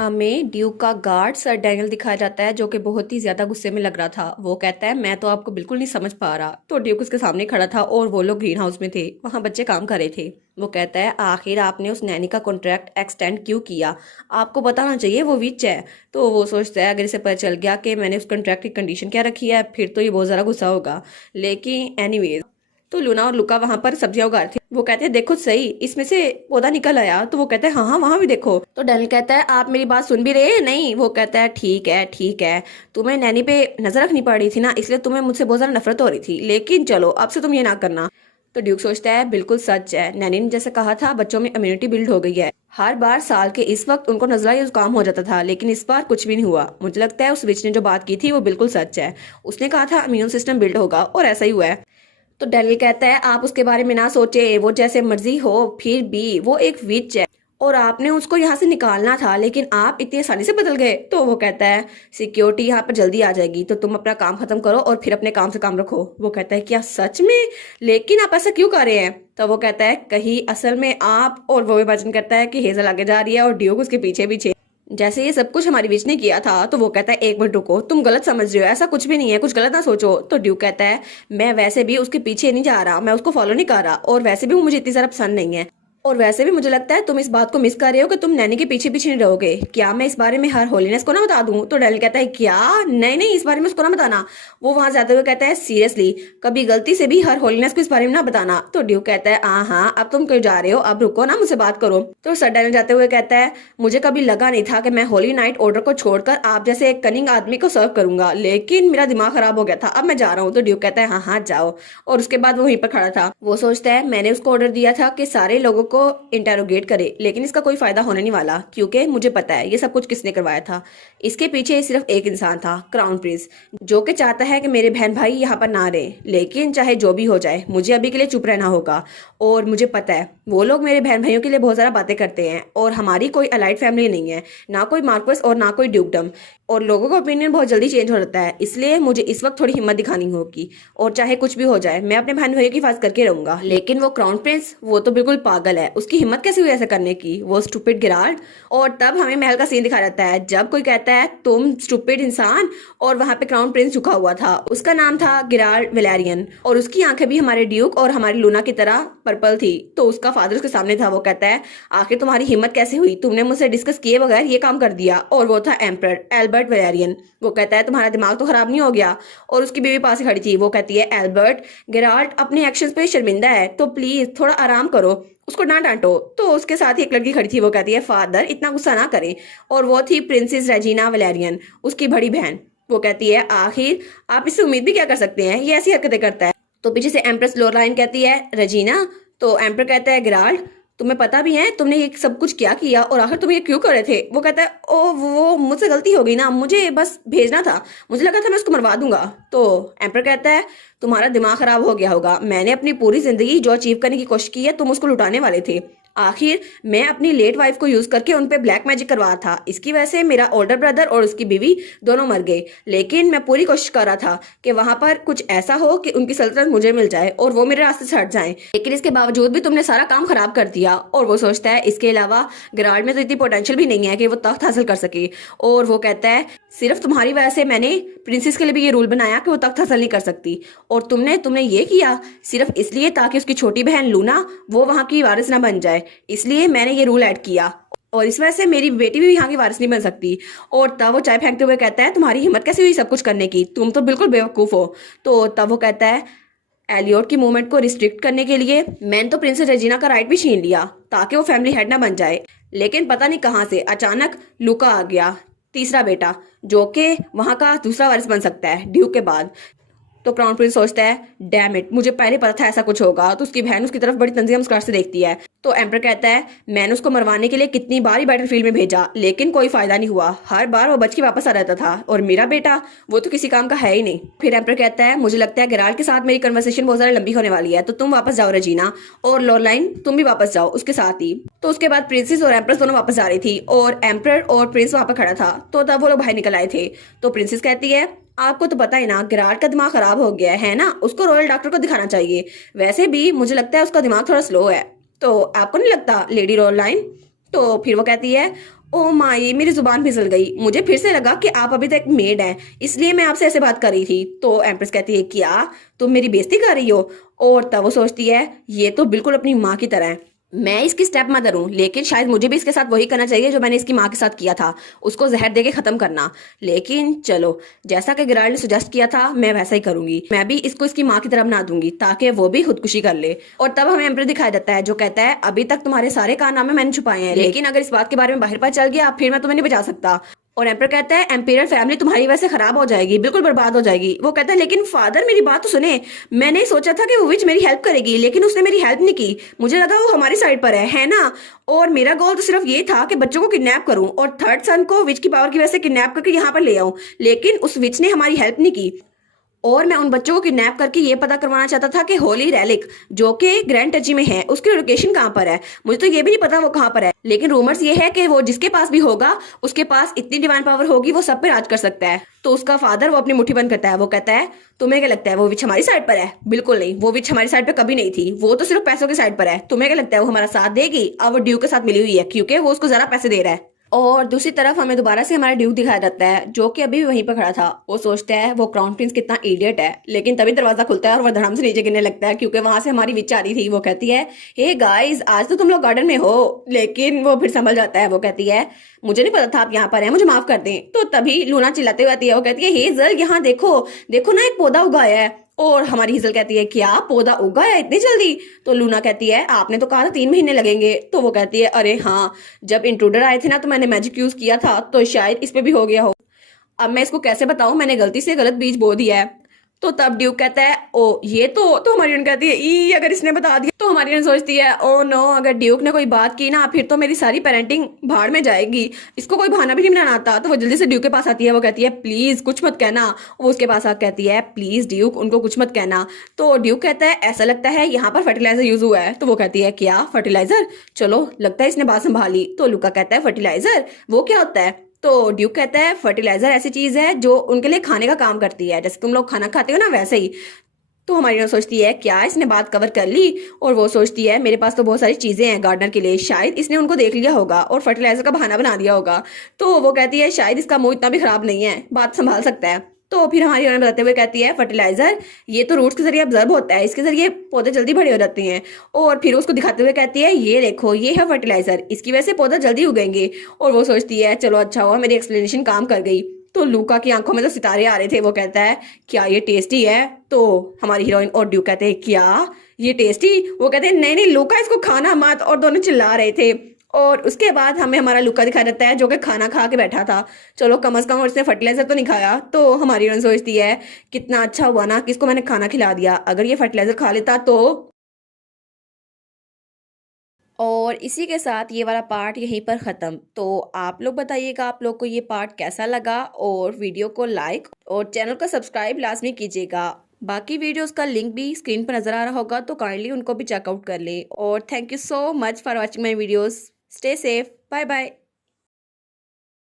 हमें ड्यूक का guard sir Daniel दिखाया जाता है जो कि बहुत ही ज्यादा गुस्से में लग रहा था। वो कहता है मैं तो आपको बिल्कुल नहीं समझ पा रहा। तो ड्यूक उसके सामने खड़ा था और वो लोग ग्रीन हाउस में थे, वहां बच्चे काम कर रहे थे। वो कहता है आखिर आपने उस नैनी का कॉन्ट्रैक्ट एक्सटेंड क्यों किया? आपको बताना चाहिए वो विच है। तो वो सोचता है अगर इसे पता चल गया कि मैंने उस कॉन्ट्रैक्ट की कंडीशन क्या रखी है फिर तो ये बहुत ज्यादा गुस्सा होगा। लेकिन एनीवेज, तो लूना और लुका वहां पर सब्जियां उगा रहे थे। वो कहते हैं देखो सही, इसमें से पौधा निकल आया। तो वो कहते हैं हाँ हाँ वहां भी देखो। तो डैनियल कहता है आप मेरी बात सुन भी रहे हैं? नहीं। वो कहता है ठीक है ठीक है, तुम्हें नैनी पे नजर रखनी पड़ रही थी ना, इसलिए तुम्हें मुझसे बहुत ज्यादा नफरत हो रही थी, लेकिन चलो अब से तुम ये ना करना। तो ड्यूक सोचता है बिल्कुल सच है, नैनी ने जैसे कहा था बच्चों में इम्यूनिटी बिल्ड हो गई है। हर बार साल के इस वक्त उनको नजला या जुकाम हो जाता था, लेकिन इस बार कुछ भी नहीं हुआ। मुझे लगता है उस विच ने जो बात की थी वो बिल्कुल सच है। उसने कहा था इम्यून सिस्टम बिल्ड होगा और ऐसा ही हुआ है। तो डैनियल कहता है आप उसके बारे में ना सोचे, वो जैसे मर्जी हो फिर भी वो एक विच है और आपने उसको यहाँ से निकालना था, लेकिन आप इतनी आसानी से बदल गए। तो वो कहता है सिक्योरिटी यहाँ पर जल्दी आ जाएगी, तो तुम अपना काम खत्म करो और फिर अपने काम से काम रखो। वो कहता है क्या सच में? लेकिन आप ऐसा क्यों कर रहे हैं? तो वो कहता है कहीं असल में आप, और वो इमेजिन करता है कि हेजल आगे जा रही है और ड्यूक उसके पीछे पीछे, जैसे ये सब कुछ हमारी विच ने किया था। तो वो कहता है एक मिनट रुको, तुम गलत समझ रहे हो, ऐसा कुछ भी नहीं है, कुछ गलत ना सोचो। तो ड्यूक कहता है मैं वैसे भी उसके पीछे नहीं जा रहा, मैं उसको फॉलो नहीं कर रहा, और वैसे भी वो मुझे इतनी ज्यादा पसंद नहीं है, और वैसे भी मुझे लगता है तुम इस बात को मिस कर रहे हो कि तुम नैनी के पीछे पीछे नहीं रहोगे। क्या मैं इस बारे में हर होलीनेस को ना बता दूं? तो डैनियल कहता है क्या? नहीं नहीं, इस बारे में उसको ना बताना। वो वहां जाते हुए कहता है सीरियसली कभी गलती से भी हर होलीनेस को इस बारे में ना बताना। तो ड्यूक कहता है हाँ हाँ अब तुम क्यों जा रहे हो, अब रुको ना, मुझसे बात करो। तो सर डैनियल जाते हुए कहता है मुझे कभी लगा नहीं था कि मैं होली नाइट ऑर्डर को छोड़कर आप जैसे एक कनिंग आदमी को सर्व करूंगा, लेकिन मेरा दिमाग खराब हो गया था, अब मैं जा रहा हूँ। तो ड्यूक कहता है हाँ हाँ जाओ। और उसके बाद वो वहीं पर खड़ा था। वो सोचता है मैंने उसको ऑर्डर दिया था कि सारे लोगों को इंटेरोगेट करे, लेकिन इसका कोई फायदा होने नहीं वाला, क्योंकि मुझे पता है ये सब कुछ किसने करवाया था। इसके पीछे सिर्फ एक इंसान था, क्राउन प्रिंस, जो कि चाहता है कि मेरे बहन भाई यहाँ पर ना रहे। लेकिन चाहे जो भी हो जाए मुझे अभी के लिए चुप रहना होगा। और मुझे पता है वो लोग मेरे बहन भाइयों के लिए बहुत ज्यादा बातें करते हैं, और हमारी कोई अलाइड फैमिली नहीं है, ना कोई मार्क्वेस और ना कोई ड्यूकडम, और लोगों का ओपिनियन बहुत जल्दी चेंज हो जाता है। इसलिए मुझे इस वक्त थोड़ी हिम्मत दिखानी होगी, और चाहे कुछ भी हो जाए मैं अपने बहन भाइयों की हिफाजत करके रहूंगा। लेकिन वो क्राउन प्रिंस वो तो बिल्कुल पागल है, उसकी हिम्मत कैसे हुई ऐसा करने की, वो स्टूपिड गिराल्ड। और तब हमें महल का सीन दिखाया जाता है जब कोई कहता है तुम स्टूपिड इंसान, और वहां पे क्राउन प्रिंस झुका हुआ था। उसका नाम था गिराल्ड वेलेरियन, और उसकी आंखें भी हमारे ड्यूक और हमारी लूना की तरह पर्पल थी। तो उसका फादर उसके सामने था। वो कहता है आखिर तुम्हारी हिम्मत कैसे हुई, तुमने मुझसे डिस्कस किए बगैर ये काम कर दिया। और वो था एम्परर एल्बर्ट वेलेरियन। वो कहता है तुम्हारा दिमाग तो खराब नहीं हो गया? और उसकी बीवी पास ही खड़ी थी। वो कहती है एल्बर्ट, गिराल्ड अपने एक्शंस पे शर्मिंदा है, तो प्लीज थोड़ा आराम करो, उसको ना डांटो। तो उसके साथ ही एक लड़की खड़ी थी। वो कहती है फादर इतना गुस्सा ना करें। और वो थी प्रिंसेस रेजिना वेलेरियन, उसकी बड़ी बहन। वो कहती है आखिर आप इससे उम्मीद भी क्या कर सकते हैं, ये ऐसी हरकतें करता है। तो पीछे से एम्प्रेस लोरलाइन कहती है रेजिना। तो एम्पर कहता है गिराल्ड तुम्हें पता भी है तुमने ये सब कुछ क्या किया, और आखिर तुम ये क्यों कर रहे थे? वो कहता है ओ वो मुझसे गलती हो गई ना, मुझे बस भेजना था, मुझे लगा था मैं उसको मरवा दूंगा। तो एम्पर कहता है तुम्हारा दिमाग खराब हो गया होगा, मैंने अपनी पूरी जिंदगी जो अचीव करने की कोशिश की है तुम उसको लुटाने वाले थे। आखिर मैं अपनी लेट वाइफ को यूज करके उनपे ब्लैक मैजिक करवा था, इसकी वजह से मेरा ओल्डर ब्रदर और उसकी बीवी दोनों मर गए। लेकिन मैं पूरी कोशिश कर रहा था कि वहां पर कुछ ऐसा हो कि उनकी सल्तनत मुझे मिल जाए और वो मेरे रास्ते से हट जाएं, लेकिन इसके बावजूद भी तुमने सारा काम खराब कर दिया। और वो सोचता है इसके अलावा गिराल्ड में तो इतनी पोटेंशियल भी नहीं है कि वो तख्त हासिल कर सके। और वो कहता है सिर्फ तुम्हारी वजह से मैंने प्रिंसेस के लिए भी ये रूल बनाया कि वो तख्त हासिल नहीं कर सकती, और तुमने तुमने ये किया सिर्फ इसलिए ताकि उसकी छोटी बहन लूना वो वहां की वारिस ना बन जाए, इसलिए मैंने ये रूल ऐड किया, और इस वजह से मेरी बेटी भी यहाँ की वारिस नहीं बन सकती। और तब वो चाय फेंकते हुए कहता है तुम्हारी हिम्मत कैसे हुई सब कुछ करने की, तुम तो बिल्कुल बेवकूफ हो। तो तब वो कहता है एलियोट की मूवमेंट को रिस्ट्रिक्ट करने के लिए मैंने तो प्रिंसेस रेजिना का राइट भी छीन लिया ताकि वो फैमिली हेड ना बन जाए, लेकिन पता नहीं कहाँ से अचानक लुका आ गया, तीसरा बेटा, जो कि वहां का दूसरा वारिस बन सकता है ड्यूक के बाद। तो क्राउन प्रिंस सोचता है डैम इट, मुझे पहले पता था ऐसा कुछ होगा। तो उसकी बहन उसकी तरफ बड़ी तंजीम मुस्कुराहट से देखती है। तो एम्पर कहता है मैंने उसको मरवाने के लिए कितनी बार ही बैटलफील्ड में भेजा, लेकिन कोई फायदा नहीं हुआ, हर बार वो बच के वापस आ जाता था, और मेरा बेटा वो तो किसी काम का है ही नहीं। फिर एम्पर कहता है मुझे लगता है गिराल्ड के साथ मेरी कन्वर्सेशन बहुत ज्यादा लंबी होने वाली है, तो तुम वापस जाओ रेजिना, और लोरलाइन तुम भी वापस जाओ उसके साथ ही। तो उसके बाद प्रिंसेस और एम्प्रेस दोनों वापस जा रही थी, और एम्पर और प्रिंस वहां पर खड़ा था। तो तब वो लोग बाहर निकल आए थे। तो प्रिंसेस कहती है आपको तो पता ही ना गिराल्ड का दिमाग खराब हो गया है ना, उसको रॉयल डॉक्टर को दिखाना चाहिए, वैसे भी मुझे लगता है उसका दिमाग थोड़ा स्लो है। तो आपको नहीं लगता लेडी रोलाइन? तो फिर वो कहती है ओ माई, मेरी जुबान फिसल गई। मुझे फिर से लगा कि आप अभी तक मेड हैं, इसलिए मैं आपसे ऐसे बात कर रही थी। तो एम्प्रेस कहती है क्या तुम मेरी बेइज्जती कर रही हो? और तब वो सोचती है ये तो बिल्कुल अपनी माँ की तरह है। मैं इसकी स्टेप मदर हूँ, लेकिन शायद मुझे भी इसके साथ वही करना चाहिए जो मैंने इसकी माँ के साथ किया था, उसको जहर देके खत्म करना। लेकिन चलो, जैसा कि गिराल्ड ने सुजेस्ट किया था मैं वैसा ही करूंगी। मैं भी इसको इसकी माँ की तरह बना दूंगी ताकि वो भी खुदकुशी कर ले। और तब हमें एम्पर दिखाया जाता है जो कहता है अभी तक तुम्हारे सारे कारनामे मैंने छुपाए हैं, लेकिन अगर इस बात के बारे में बाहर पता चल गया फिर मैं तुम्हें नहीं बचा सकता। और एम्पर कहता है एम्पिरियल फैमिली तुम्हारी वजह से खराब हो जाएगी, बिल्कुल बर्बाद हो जाएगी। वो कहता है लेकिन फादर मेरी बात तो सुने, मैंने सोचा था कि वो विच मेरी हेल्प करेगी, लेकिन उसने मेरी हेल्प नहीं की। मुझे लगा वो हमारी साइड पर है ना? और मेरा गोल तो सिर्फ ये था कि बच्चों को किडनैप करूं और थर्ड सन को विच की पावर की वजह से किडनैप करके यहाँ पर ले आऊं, लेकिन उस विच ने हमारी हेल्प नहीं की। और मैं उन बच्चों को किडनैप करके ये पता करवाना चाहता था कि होली रेलिक जो कि ग्रैंड टची में है उसकी लोकेशन कहाँ पर है। मुझे तो ये भी नहीं पता वो कहाँ पर है, लेकिन रूमर्स ये है कि वो जिसके पास भी होगा उसके पास इतनी डिवाइन पावर होगी वो सब पे राज कर सकता है। तो उसका फादर वो अपनी मुट्ठी बंद करता है। वो कहता है तुम्हें क्या लगता है वो विच हमारी साइड पर है? बिल्कुल नहीं, वो विच हमारी साइड पर कभी नहीं थी, वो तो सिर्फ पैसों की साइड पर है। तुम्हें क्या लगता है वो हमारा साथ देगी? अब वो ड्यूक के साथ मिली हुई है क्योंकि वो उसको ज्यादा पैसे दे रहा है। और दूसरी तरफ हमें दोबारा से हमारा ड्यूक दिखाया जाता है जो कि अभी भी वहीं पर खड़ा था। वो सोचता है वो क्राउन प्रिंस कितना इडियट है, लेकिन तभी दरवाजा खुलता है और वो धड़ाम से नीचे गिरने लगता है क्योंकि वहां से हमारी विच आ रही थी। वो कहती है हे गाइस, आज तो तुम लोग गार्डन में हो। लेकिन वो फिर संभल जाता है। वो कहती है मुझे नहीं पता था आप यहाँ पर हैं, मुझे माफ कर दें। तो तभी लूना चिल्लाते हुए आती है। वो कहती है हेजल यहाँ देखो, देखो ना एक पौधा उगाया है। और हमारी हिजल कहती है क्या पौधा उगा है इतनी जल्दी? तो लूना कहती है आपने तो कहा था 3 महीने लगेंगे। तो वो कहती है अरे हाँ, जब इंट्रूडर आए थे ना तो मैंने मैजिक यूज किया था, तो शायद इस पे भी हो गया हो। अब मैं इसको कैसे बताऊं, मैंने गलती से गलत बीज बो दिया है। तो तब ड्यूक कहता है ओ ये तो हमारी कहती है ई अगर इसने बता दिया। तो हमारी सोचती है ओ नो, अगर ड्यूक ने कोई बात की ना फिर तो मेरी सारी पेरेंटिंग भाड़ में जाएगी। इसको कोई बहाना भी नहीं बनाना आता। तो वो जल्दी से ड्यूक के पास आती है। वो कहती है प्लीज कुछ मत कहना। वो उसके पास आकर कहती है प्लीज ड्यूक उनको कुछ मत कहना। तो ड्यूक कहता है ऐसा लगता है यहाँ पर फर्टिलाइजर यूज हुआ है। तो वो कहती है क्या फर्टिलाइजर? चलो लगता है इसने बात संभाली। तो लुका कहता है फर्टिलाइजर वो क्या होता है? तो ड्यूक कहता है फर्टिलाइजर ऐसी चीज है जो उनके लिए खाने का काम करती है, जैसे तुम लोग खाना खाते हो ना वैसे ही। तो हमारी सोचती है क्या इसने बात कवर कर ली? और वो सोचती है मेरे पास तो बहुत सारी चीजें हैं गार्डनर के लिए, शायद इसने उनको देख लिया होगा और फर्टिलाइजर का बहाना बना दिया होगा। तो वो कहती है शायद इसका मुंह इतना भी खराब नहीं है, बात संभाल सकता है। तो फिर हमारी उन्हें बताते हुए कहती है फर्टिलाइजर ये तो रूट्स के जरिए ऑब्जर्व होता है, इसके जरिए पौधे जल्दी बड़े हो जाते हैं। और फिर उसको दिखाते हुए कहती है ये देखो ये है फर्टिलाइजर, इसकी वजह से पौधा जल्दी उगेंगे। और वो सोचती है चलो अच्छा हुआ मेरी एक्सप्लेनेशन काम कर गई। तो लूका की आंखों में तो सितारे आ रहे थे। वो कहता है क्या ये टेस्टी है? तो हमारी हीरोइन और ड्यूक कहते हैं क्या ये टेस्टी? वो कहते हैं नहीं नहीं लूका इसको खाना मत। और दोनों चिल्ला रहे थे। और उसके बाद हमें हमारा लुका दिखाया जाता है जो कि खाना खा के बैठा था। चलो कम से कम उसने फर्टिलाइजर तो नहीं खाया। तो हमारी हीरोइन सोचती है कितना अच्छा हुआ ना कि इसको मैंने खाना खिला दिया, अगर ये फर्टिलाइजर खा लेता तो। और इसी के साथ ये वाला पार्ट यहीं पर ख़त्म। तो आप लोग बताइएगा आप लोग को ये पार्ट कैसा लगा, और वीडियो को लाइक और चैनल को सब्सक्राइब लाजमी कीजिएगा। बाकी वीडियोस का लिंक भी स्क्रीन पर नज़र आ रहा होगा तो काइंडली उनको भी चेकआउट कर ले। और thank you so much for watching my videos. Stay safe, bye bye.